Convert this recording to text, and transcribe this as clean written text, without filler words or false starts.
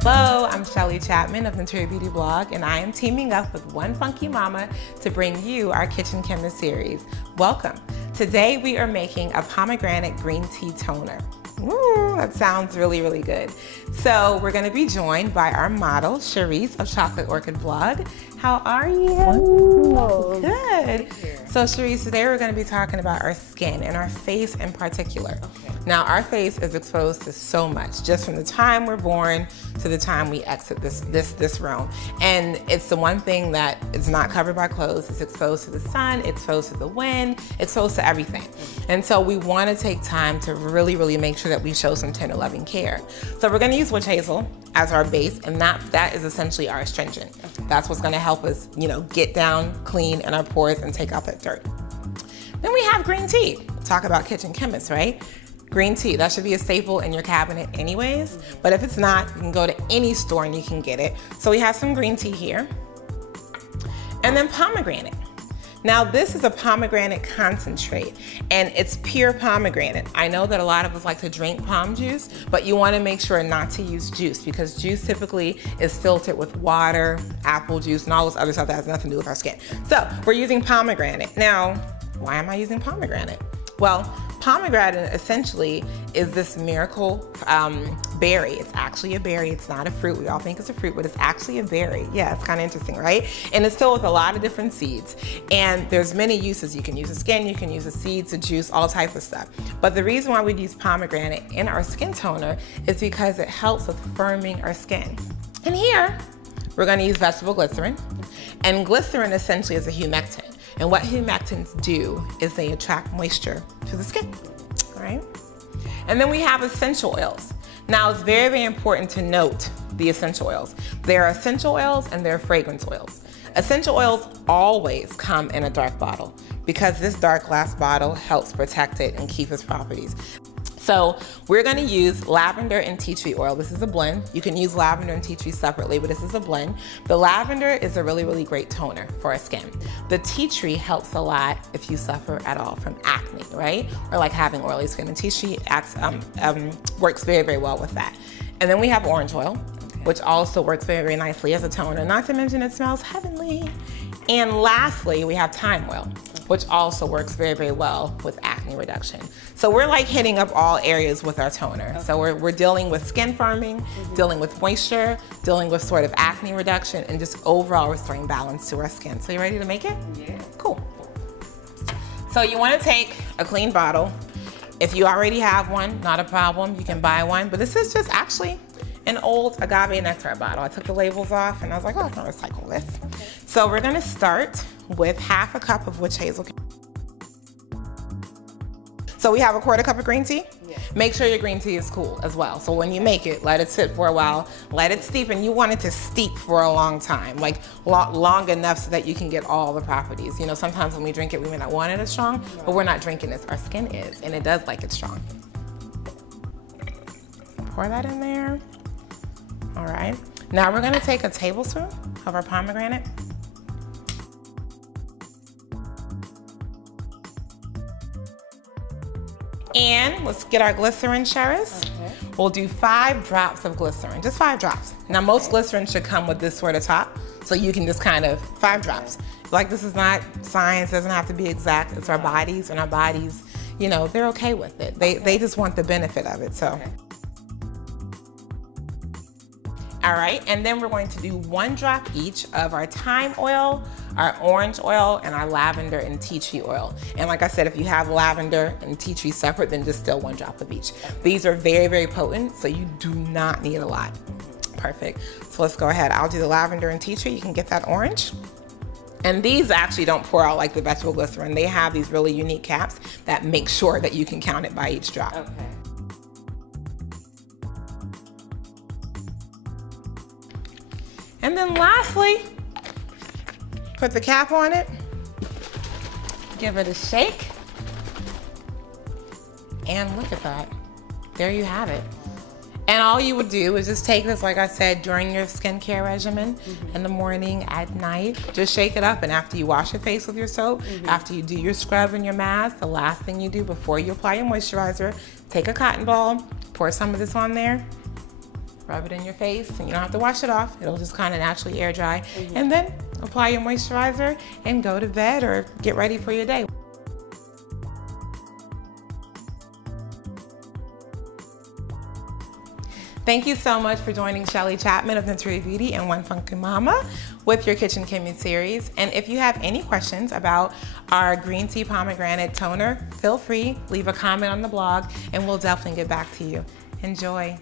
Hello, I'm Shelley Chapman of the Interior Beauty Blog, and I am teaming up with One Funky Mama to bring you our Kitchen Chemist series. Welcome. Today we are making a pomegranate green tea toner. Ooh, that sounds really, really good. So we're gonna be joined by our model, Cheris of Chocolate Orchid Blog. How are you? Wonderful. Good. So Cheris, today we're gonna be talking about our skin and our face in particular. Okay. Now our face is exposed to so much, just from the time we're born to the time we exit this room. And it's the one thing that is not covered by clothes. It's exposed to the sun, it's exposed to the wind, it's exposed to everything. And so we wanna take time to really, really make sure that we show some tender loving care. So we're gonna use witch hazel as our base, and that is essentially our astringent. Okay. That's what's gonna help us, get down, clean in our pores and take out that dirt. Then we have green tea. Talk about kitchen chemists, right? Green tea, that should be a staple in your cabinet anyways, but if it's not, you can go to any store and you can get it. So we have some green tea here. And then pomegranate. Now this is a pomegranate concentrate, and it's pure pomegranate. I know that a lot of us like to drink pom juice, but you wanna make sure not to use juice, because juice typically is filtered with water, apple juice, and all this other stuff that has nothing to do with our skin. So we're using pomegranate. Now, why am I using pomegranate? Well, pomegranate essentially is this miracle berry. It's actually a berry, it's not a fruit. We all think it's a fruit, but it's actually a berry. Yeah, it's kind of interesting, right? And it's filled with a lot of different seeds. And there's many uses. You can use the skin, you can use the seeds, the juice, all types of stuff. But the reason why we use pomegranate in our skin toner is because it helps with firming our skin. And here, we're gonna use vegetable glycerin. And glycerin essentially is a humectant. And what humectants do is they attract moisture to the skin, all right? And then we have essential oils. Now it's very, very important to note the essential oils. There are essential oils and there are fragrance oils. Essential oils always come in a dark bottle because this dark glass bottle helps protect it and keep its properties. So we're gonna use lavender and tea tree oil. This is a blend. You can use lavender and tea tree separately, but this is a blend. The lavender is a really, really great toner for our skin. The tea tree helps a lot if you suffer at all from acne, right? Or like having oily skin. And tea tree works very, very well with that. And then we have orange oil, which also works very, very nicely as a toner. Not to mention it smells heavenly. And lastly, we have thyme oil, which also works very, very well with acne reduction. So we're like hitting up all areas with our toner. Okay. So we're dealing with skin firming, dealing with moisture, dealing with sort of acne reduction, and just overall restoring balance to our skin. So you ready to make it? Yeah. Cool. So you wanna take a clean bottle. If you already have one, not a problem, you can buy one, but this is just actually an old agave nectar bottle. I took the labels off and I was like, oh, I can recycle this. Okay. So we're gonna start with half a cup of witch hazel. So we have a quarter cup of green tea. Yeah. Make sure your green tea is cool as well. So when you make it, let it sit for a while, let it steep, and you want it to steep for a long time, like long enough so that you can get all the properties. Sometimes when we drink it, we may not want it as strong, but we're not drinking this. Our skin is, and it does like it strong. Pour that in there. All right, now we're gonna take a tablespoon of our pomegranate. And let's get our glycerin, Cheris. Okay. We'll do 5 drops of glycerin, just 5 drops. Now most glycerin should come with this sort of top, so you can just kind of 5 drops. Like, this is not science, doesn't have to be exact. It's our bodies, and our bodies, they're okay with it. They just want the benefit of it, so. Okay. All right, and then we're going to do 1 drop each of our thyme oil, our orange oil, and our lavender and tea tree oil. And like I said, if you have lavender and tea tree separate, then just still 1 drop of each. These are very, very potent, so you do not need a lot. Perfect. So let's go ahead. I'll do the lavender and tea tree. You can get that orange. And these actually don't pour out like the vegetable glycerin. They have these really unique caps that make sure that you can count it by each drop. Okay. And then lastly, put the cap on it, give it a shake, and look at that. There you have it. And all you would do is just take this, like I said, during your skincare regimen, in the morning, at night. Just shake it up, and after you wash your face with your soap, after you do your scrub and your mask, the last thing you do before you apply your moisturizer, take a cotton ball, pour some of this on there, rub it in your face, and you don't have to wash it off. It'll just kind of naturally air dry. And then apply your moisturizer and go to bed or get ready for your day. Thank you so much for joining Shelley Chapman of Nutria Beauty and One Funky Mama with your Kitchen Kimmy series. And if you have any questions about our green tea pomegranate toner, feel free, leave a comment on the blog, and we'll definitely get back to you. Enjoy.